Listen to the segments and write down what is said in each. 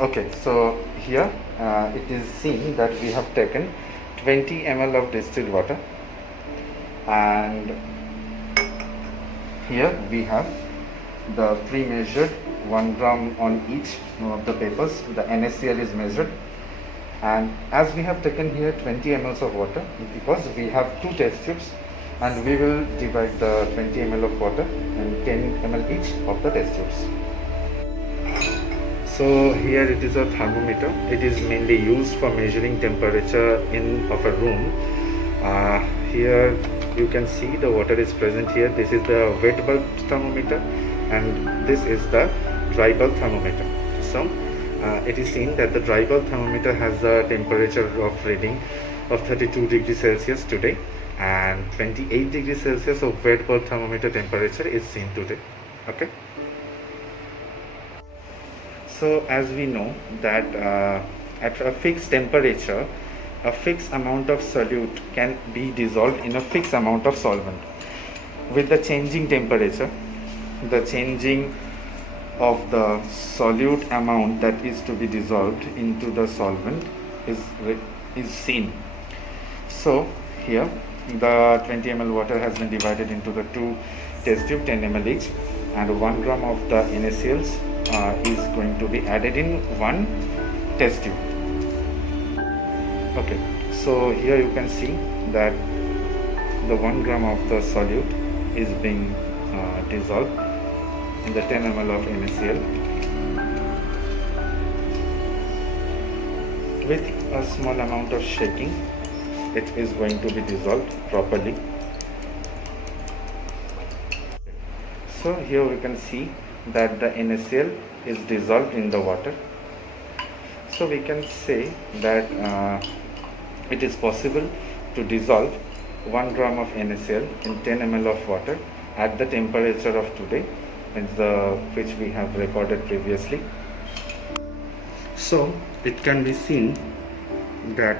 Okay, so here it is seen that we have taken 20 ml of distilled water, and here we have the pre-measured 1 gram on each of the papers. The NaCl is measured, and as we have taken here 20 ml of water, because we have 2 test tubes, and we will divide the 20 ml of water and 10 ml each of the test tubes. So here it is a thermometer. It is mainly used for measuring temperature of a room. Here you can see the water is present here. This is the wet bulb thermometer, and this is the dry bulb thermometer. So it is seen that the dry bulb thermometer has a temperature of reading of 32 degrees Celsius today, and 28 degrees Celsius of wet bulb thermometer temperature is seen today. Okay. So as we know that at a fixed temperature, a fixed amount of solute can be dissolved in a fixed amount of solvent. With the changing temperature, the changing of the solute amount that is to be dissolved into the solvent is seen. So here the 20 ml water has been divided into the 2 test tube, 10 ml each, and 1 gram of the NaCl is going to be added in 1 test tube. Okay, so here you can see that the 1 gram of the solute is being dissolved in the 10 ml of NaCl with a small amount of shaking. It is going to be dissolved properly. So here we can see that the NaCl is dissolved in the water. So we can say that it is possible to dissolve 1 gram of NaCl in 10 ml of water at the temperature of today, which we have recorded previously. So it can be seen that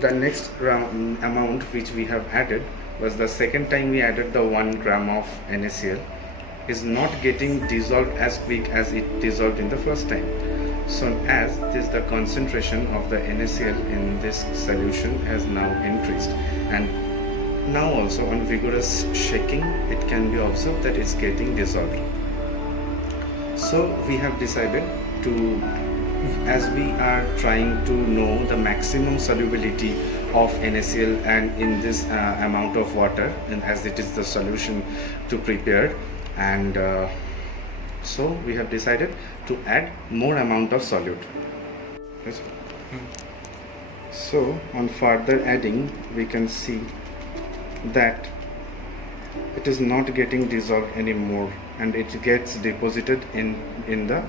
the next amount which we have added was the second time we added the 1 gram of NaCl is not getting dissolved as quick as it dissolved in the first time. So as this, the concentration of the NaCl in this solution has now increased, and now also on vigorous shaking it can be observed that it's getting dissolved. So we have decided to, as we are trying to know the maximum solubility of NaCl and in this amount of water, and as it is the solution to prepare, and so we have decided to add more amount of solute. So on further adding, we can see that it is not getting dissolved anymore, and it gets deposited in the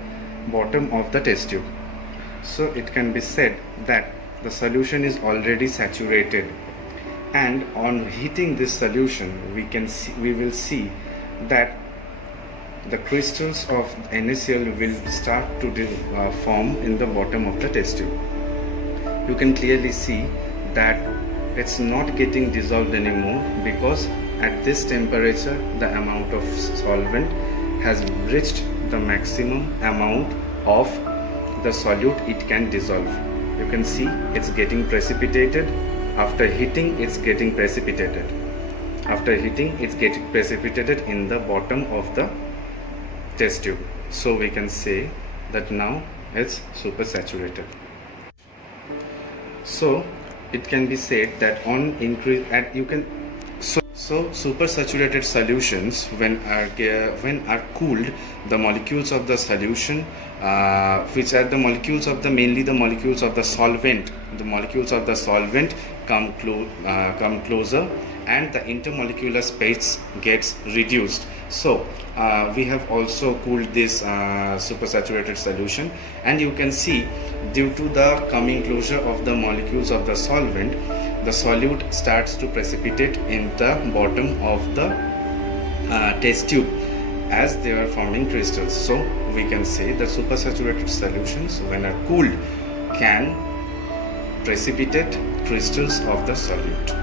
bottom of the test tube. So it can be said that the solution is already saturated, and on heating this solution we will see that the crystals of NaCl will start to form in the bottom of the test tube. You can clearly see that it's not getting dissolved anymore, because at this temperature the amount of solvent has reached the maximum amount of the solute it can dissolve. You can see it's getting precipitated. After heating, it's getting precipitated. After heating, it's getting precipitated in the bottom of the test tube. So we can say that now it's supersaturated. So it can be said that on increase, and you can so supersaturated solutions, when are cooled, the molecules of the solution, which are the molecules of mainly the molecules of the solvent, come closer, and the intermolecular space gets reduced. So we have also cooled this supersaturated solution, and you can see, due to the coming closure of the molecules of the solvent, the solute starts to precipitate in the bottom of the test tube as they are forming crystals. So we can say the supersaturated solutions, when are cooled, can precipitate crystals of the solute.